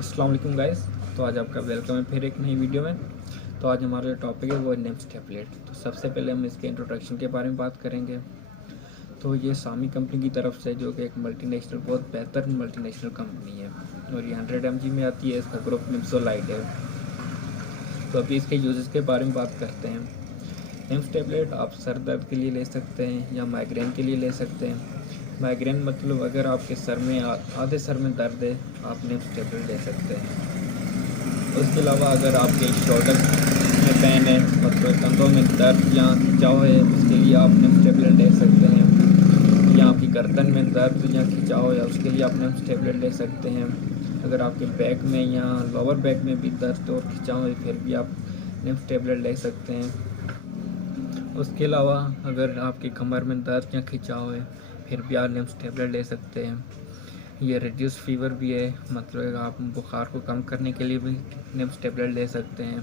अस्सलाम वालेकुम गाइस। तो आज आपका वेलकम है फिर एक नई वीडियो में। तो आज हमारा जो टॉपिक है वो है नेम्स टेबलेट। तो सबसे पहले हम इसके इंट्रोडक्शन के बारे में बात करेंगे। तो ये सामी कंपनी की तरफ से, जो कि एक मल्टीनेशनल, बहुत बेहतर मल्टीनेशनल कंपनी है और ये 100 mg में आती है। इसका ग्रुप निम्सोलाइड है। तो अभी इसके यूजेस के बारे में बात करते हैं। नेम्स टेबलेट आप सर दर्द के लिए ले सकते हैं या माइग्रेन के लिए ले सकते हैं। माइग्रेन मतलब अगर आपके सर में आधे सर में दर्द है, आप नेम्स टेबलेट ले सकते हैं। उसके अलावा अगर आपके शोल्डर में पेन है, मतलब कंधों में दर्द या खिंचाव है, उसके लिए आप नेम्स टेबलेट ले सकते हैं। या आपकी गर्दन में दर्द या खिंचाव है, उसके लिए आप नेम्स टेबलेट ले सकते हैं। अगर आपके बैक में या लोअर बैक में भी दर्द और खिंचाव है, फिर भी आप नेम्स टेबलेट ले सकते हैं। उसके अलावा अगर आपकी कमर में दर्द या खिंचाव है, फिर भी आप नेम्स टेबलेट ले सकते हैं। ये रिड्यूस फीवर भी है, मतलब आप बुखार को कम करने के लिए भी नेम्स टेबलेट ले सकते हैं।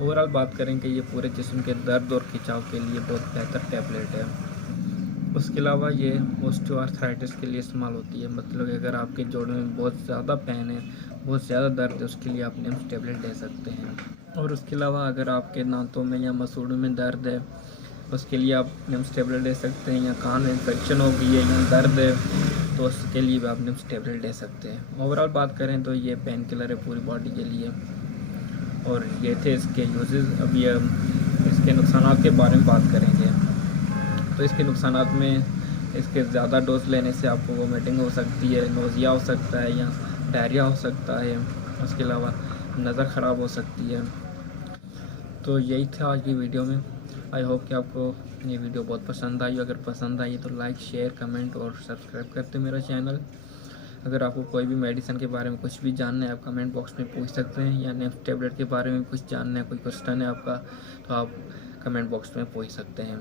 ओवरऑल बात करें कि ये पूरे जिस्म के दर्द और खिंचाव के लिए बहुत बेहतर टेबलेट है। उसके अलावा ये ऑस्टियोआर्थराइटिस के लिए इस्तेमाल होती है, मतलब अगर आपके जोड़ों में बहुत ज़्यादा पेन है, बहुत ज़्यादा दर्द है, उसके लिए आप नेम्स टेबलेट ले सकते हैं। और उसके अलावा अगर आपके दांतों में या मसूड़ों में दर्द है, उसके लिए आप नेम्स टेबलेट ले सकते हैं। या कान में इन्फेक्शन हो गई है या दर्द है, तो उसके लिए भी आप नेम्स टेबलेट ले सकते हैं। ओवरऑल बात करें तो ये पेन किलर है पूरी बॉडी के लिए। और ये थे इसके यूजेस। अभी हम इसके नुकसानात के बारे में बात करेंगे। तो इसके नुकसानात में, इसके ज़्यादा डोज लेने से आपको वोमिटिंग हो सकती है, नोज़िया हो सकता है या डायरिया हो सकता है। उसके अलावा नज़र ख़राब हो सकती है। तो यही था आज की वीडियो में। आई होप कि आपको ये वीडियो बहुत पसंद आई। अगर पसंद आई तो लाइक, शेयर, कमेंट और सब्सक्राइब करते मेरा चैनल। अगर आपको कोई भी मेडिसिन के बारे में कुछ भी जानना है, आप कमेंट बॉक्स में पूछ सकते हैं। या नेम्स टेबलेट के बारे में कुछ जानना है, कोई क्वेश्चन है आपका, तो आप कमेंट बॉक्स में पूछ सकते हैं।